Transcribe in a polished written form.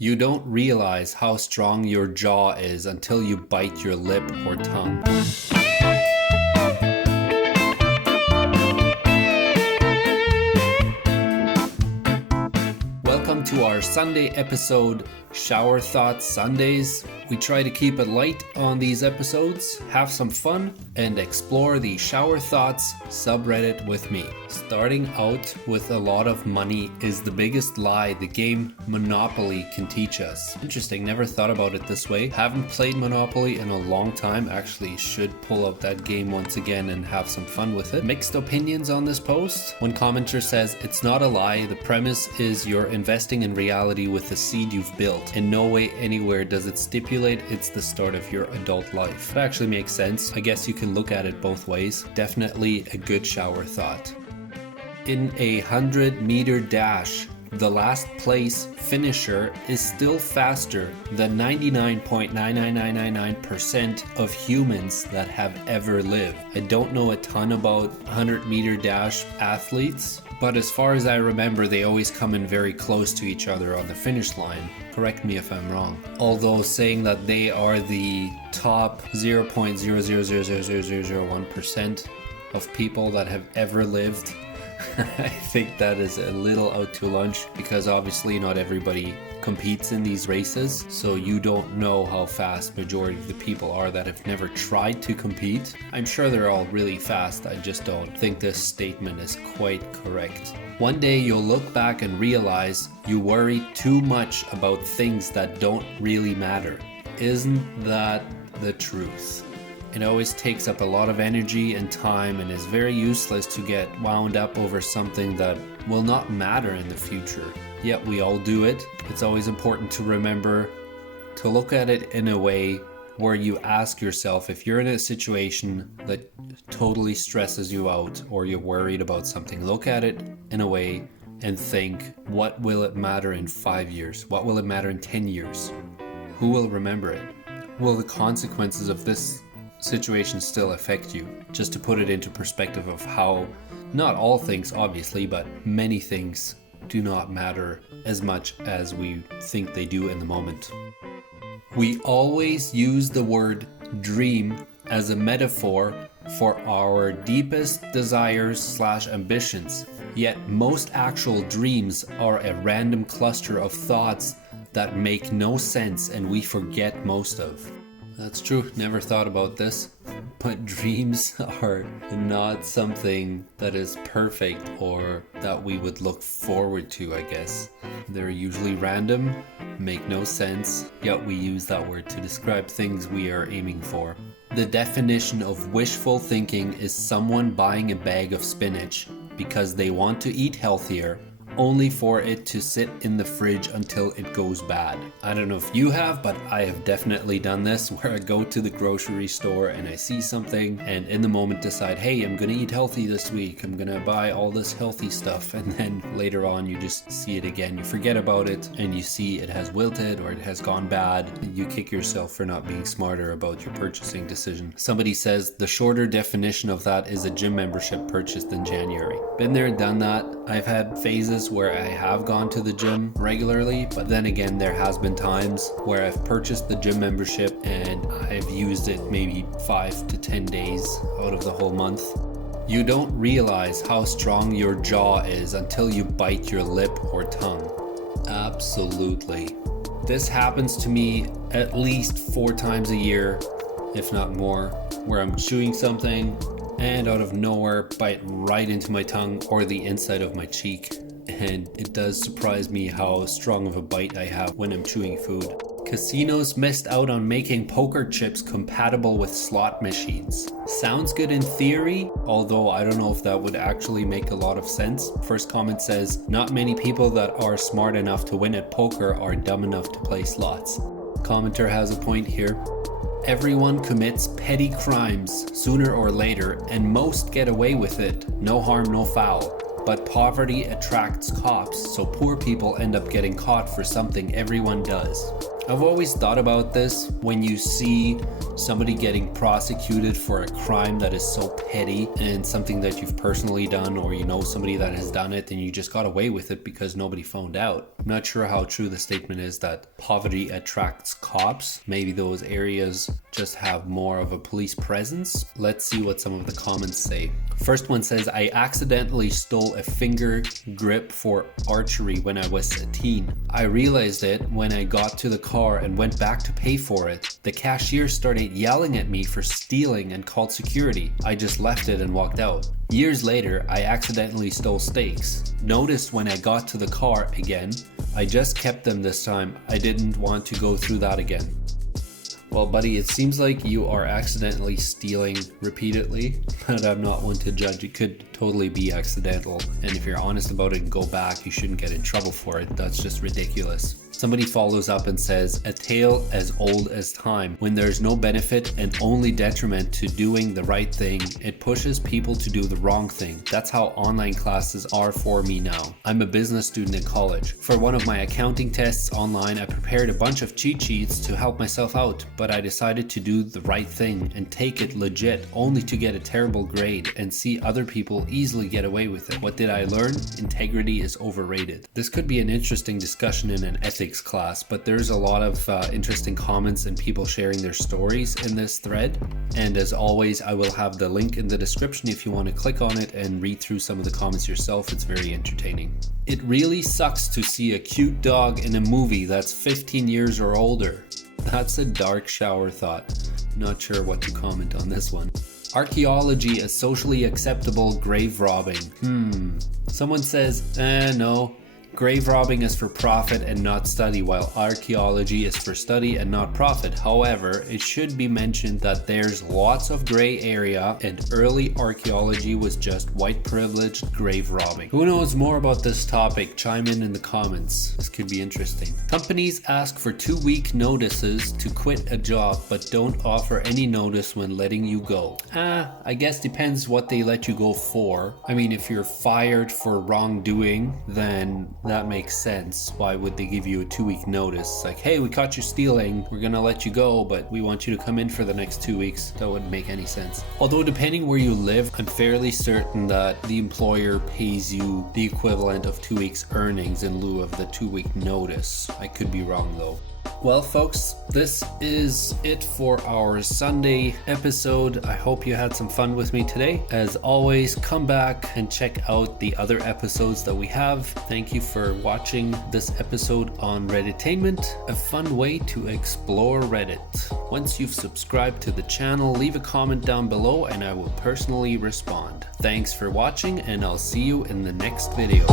You don't realize how strong your jaw is until you bite your lip or tongue. Welcome to our Sunday episode, Shower Thoughts Sundays. We try to keep it light on these episodes, have some fun, and explore the Shower Thoughts subreddit with me. Starting out with a lot of money is the biggest lie the game Monopoly can teach us. Interesting, never thought about it this way. Haven't played Monopoly in a long time. Actually should pull up that game once again and have some fun with it. Mixed opinions on this post. One commenter says, it's not a lie. The premise is you're investing in reality with the seed you've built. In no way anywhere does it stipulate it's the start of your adult life. That actually makes sense. I guess you can look at it both ways. Definitely a good shower thought. In a 100-meter dash, the last place finisher is still faster than 99.99999% of humans that have ever lived. I don't know a ton about 100-meter dash athletes, but as far as I remember, they always come in very close to each other on the finish line. Correct me if I'm wrong. Although saying that they are the top 0.0000001% of people that have ever lived, I think that is a little out to lunch, because obviously not everybody competes in these races, so you don't know how fast majority of the people are that have never tried to compete. I'm sure they're all really fast, I just don't think this statement is quite correct. One day you'll look back and realize you worry too much about things that don't really matter. Isn't that the truth? It always takes up a lot of energy and time and is very useless to get wound up over something that will not matter in the future. Yet we all do it. It's always important to remember to look at it in a way where you ask yourself, if you're in a situation that totally stresses you out or you're worried about something, look at it in a way and think, what will it matter in 5 years? What will it matter in 10 years? Who will remember it? Will the consequences of this situation still affect you? Just to put it into perspective of how not all things obviously, but many things do not matter as much as we think they do in the moment. We always use the word dream as a metaphor for our deepest desires / ambitions, yet most actual dreams are a random cluster of thoughts that make no sense and we forget most of. That's true, never thought about this, but dreams are not something that is perfect or that we would look forward to, I guess. They're usually random, make no sense, yet we use that word to describe things we are aiming for. The definition of wishful thinking is someone buying a bag of spinach because they want to eat healthier, only for it to sit in the fridge until it goes bad. I don't know if you have, but I have definitely done this, where I go to the grocery store and I see something and in the moment decide, hey, I'm gonna eat healthy this week, I'm gonna buy all this healthy stuff, and then later on you just see it again, you forget about it and you see it has wilted or it has gone bad, and you kick yourself for not being smarter about your purchasing decision. Somebody says the shorter definition of that is a gym membership purchased in January. Been there, done that. I've had phases where I have gone to the gym regularly, but then again there has been times where I've purchased the gym membership and I've used it maybe 5 to 10 days out of the whole month. You don't realize how strong your jaw is until you bite your lip or tongue. Absolutely. This happens to me at least 4 times a year, if not more, where I'm chewing something and out of nowhere bite right into my tongue or the inside of my cheek. And it does surprise me how strong of a bite I have when I'm chewing food. Casinos missed out on making poker chips compatible with slot machines. Sounds good in theory, although I don't know if that would actually make a lot of sense. First comment says, not many people that are smart enough to win at poker are dumb enough to play slots. Commenter has a point here. Everyone commits petty crimes sooner or later, and most get away with it. No harm, no foul. But poverty attracts cops, so poor people end up getting caught for something everyone does. I've always thought about this. When you see somebody getting prosecuted for a crime that is so petty and something that you've personally done, or you know somebody that has done it and you just got away with it because nobody found out. I'm not sure how true the statement is that poverty attracts cops. Maybe those areas just have more of a police presence. Let's see what some of the comments say. First one says, I accidentally stole a finger grip for archery when I was a teen. I realized it when I got to the car and went back to pay for it. The cashier started yelling at me for stealing and called security. I just left it and walked out. Years later, I accidentally stole steaks. Noticed when I got to the car again. I just kept them this time. I didn't want to go through that again. Well, buddy, it seems like you are accidentally stealing repeatedly, but I'm not one to judge. It could totally be accidental. And if you're honest about it and go back, you shouldn't get in trouble for it. That's just ridiculous. Somebody follows up and says, a tale as old as time. When there's no benefit and only detriment to doing the right thing, it pushes people to do the wrong thing. That's how online classes are for me now. I'm a business student in college. For one of my accounting tests online, I prepared a bunch of cheat sheets to help myself out, but I decided to do the right thing and take it legit, only to get a terrible grade and see other people easily get away with it. What did I learn? Integrity is overrated. This could be an interesting discussion in an ethics class, but there's a lot of interesting comments and people sharing their stories in this thread. And as always, I will have the link in the description if you want to click on it and read through some of the comments yourself. It's very entertaining. It really sucks to see a cute dog in a movie that's 15 years or older. That's a dark shower thought. Not sure what to comment on this one. Archeology is socially acceptable grave robbing. Someone says, no. Grave robbing is for profit and not study, while archaeology is for study and not profit. However, it should be mentioned that there's lots of gray area, and early archaeology was just white privileged grave robbing. Who knows more about this topic? Chime in the comments. This could be interesting. Companies ask for 2-week notices to quit a job, but don't offer any notice when letting you go. I guess depends what they let you go for. I mean, if you're fired for wrongdoing, then that makes sense. Why would they give you a 2-week notice? Like, hey, we caught you stealing, we're gonna let you go, but we want you to come in for the next 2 weeks. That wouldn't make any sense. Although depending where you live, I'm fairly certain that the employer pays you the equivalent of 2 weeks earnings in lieu of the 2-week notice. I could be wrong though. Well, folks, this is it for our Sunday episode. I hope you had some fun with me today. As always, come back and check out the other episodes that we have. Thank you for watching this episode on Redditainment, a fun way to explore Reddit. Once you've subscribed to the channel, leave a comment down below and I will personally respond. Thanks for watching, and I'll see you in the next video.